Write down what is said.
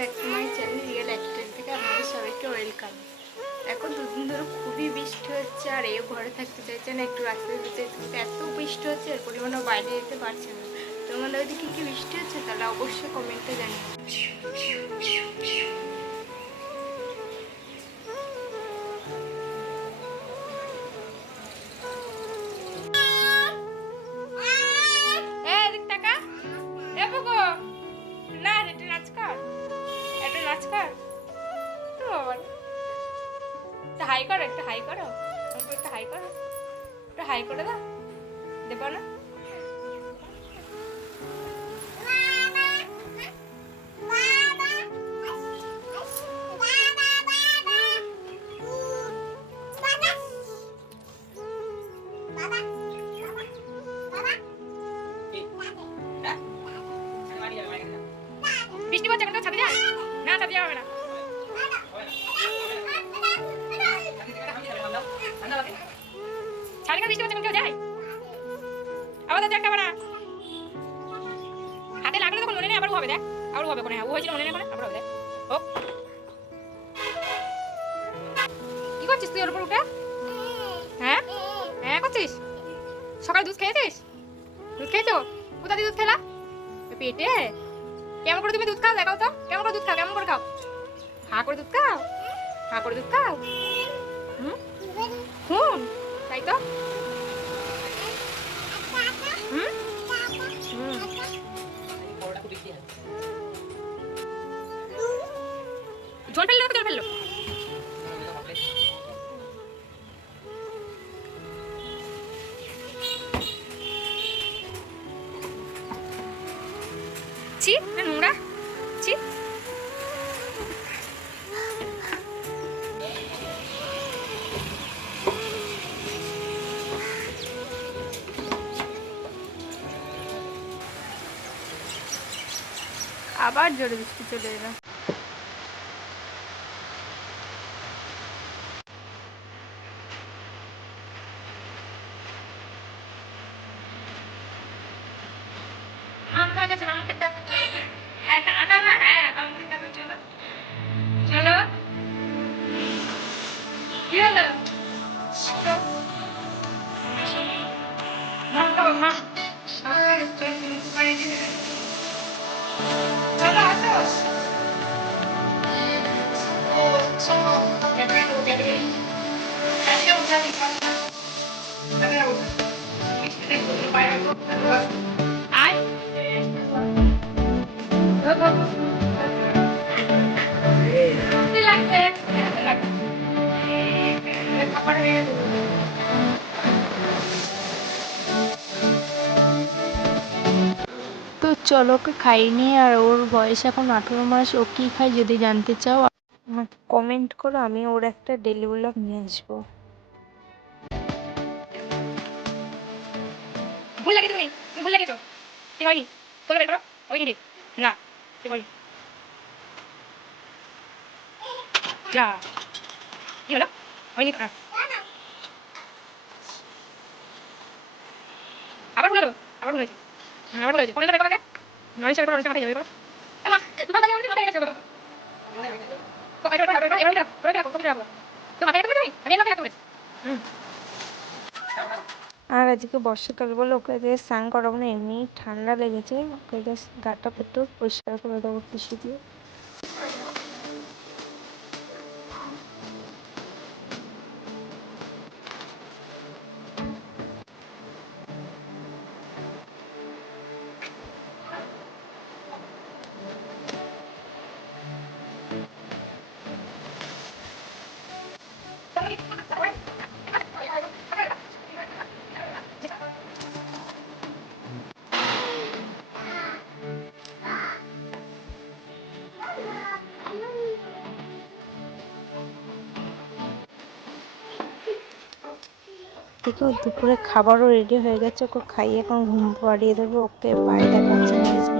Back to my channel real অ্যাক্টের থেকে আপনাদের সবাইকে ওয়েলকাম। এখন দুদিন ধরে খুবই বৃষ্টি হচ্ছে, আর এও ঘরে থাকতে চাইছে না, একটু রাস্তায় যেতে চাইছে। এত বৃষ্টি হচ্ছে এর পরিমাণে বাইরে যেতে পারছে না। তোমাদের ওইদিকে কি বৃষ্টি হচ্ছে তাহলে অবশ্যই কমেন্টে জানিও। হাই করো, একটু হাই করো, একটু হাই করো, একটু হাই করে দাও, দেবো না? বৃষ্টি পড়ছে, এখন ছাদে যাই না, ছাদে যাওয়া হবে না। ছাড়ি বৃষ্টি পড়ছে, কেউ যায় আবার দেখ না হাতে লাগলে তখন মনে নেই, আবার হবে দেখ, আবার হবে কোনো, ও হয়েছিল মনে নেই, আবার হবে দেখ। ও কি করছিস তুই ওর উপর উঠে? হ্যাঁ হ্যাঁ করছিস? সকালে দুধ খেয়েছিস? দুধ খেয়েছো? কোথা দিয়ে দুধ খেলা? পেটে? কেমন করে তুমি দুধ খাও দেখাও তো, কেমন করে দুধ খাও, কেমন করে খাও? হা করে দুধ খাও, হা করে দুধ খাও। হুম তাই তো। জল ফেললো, জল ফেললো। ছি নোংরা, ছি। আবার জোরে বৃষ্টি চলে এলো। তো চলো ওকে খাইনি, আর ওর বয়স এখন 18 মাস। ও কি খায় যদি জানতে চাও কমেন্ট করো, আমি ওর একটা ডেলি ব্লগ নিয়ে আসবো। ভুল লাগে, তুমি ভুল লাগে তো কি হয়নি, তোলো বের করো, ওই কি না কি হয়নি, যা কি হলো, হয়নি না, আবার ভুল হলো, আবার ভুল হয়েছে, আবার ভুল হয়েছে, কোনটা বের করো আগে, নয় সেটা অনেক টাকা যাবে বের করো। তোমার লাগে আমাদের টাকা গেছে তো কয়টা টাকা বের করো, এবার রাখো করে রাখো, কত রাখো তো মাথায় রাখো, আমি এর রাখো। আর আজকে বর্ষাকাল বলে ওকে দিয়ে স্নান করাবো না, এমনি ঠান্ডা লেগেছে, ওকে জাস্ট গাটা পেতো পরিষ্কার করে দেবো টিস্যু দিয়ে। দেখো দুপুরে খাবারও রেডি হয়ে গেছে, ওকে খাইয়ে এখন ঘুম পাড়িয়ে দেবো। ওকে বাই, দেখা হচ্ছে নেক্সট।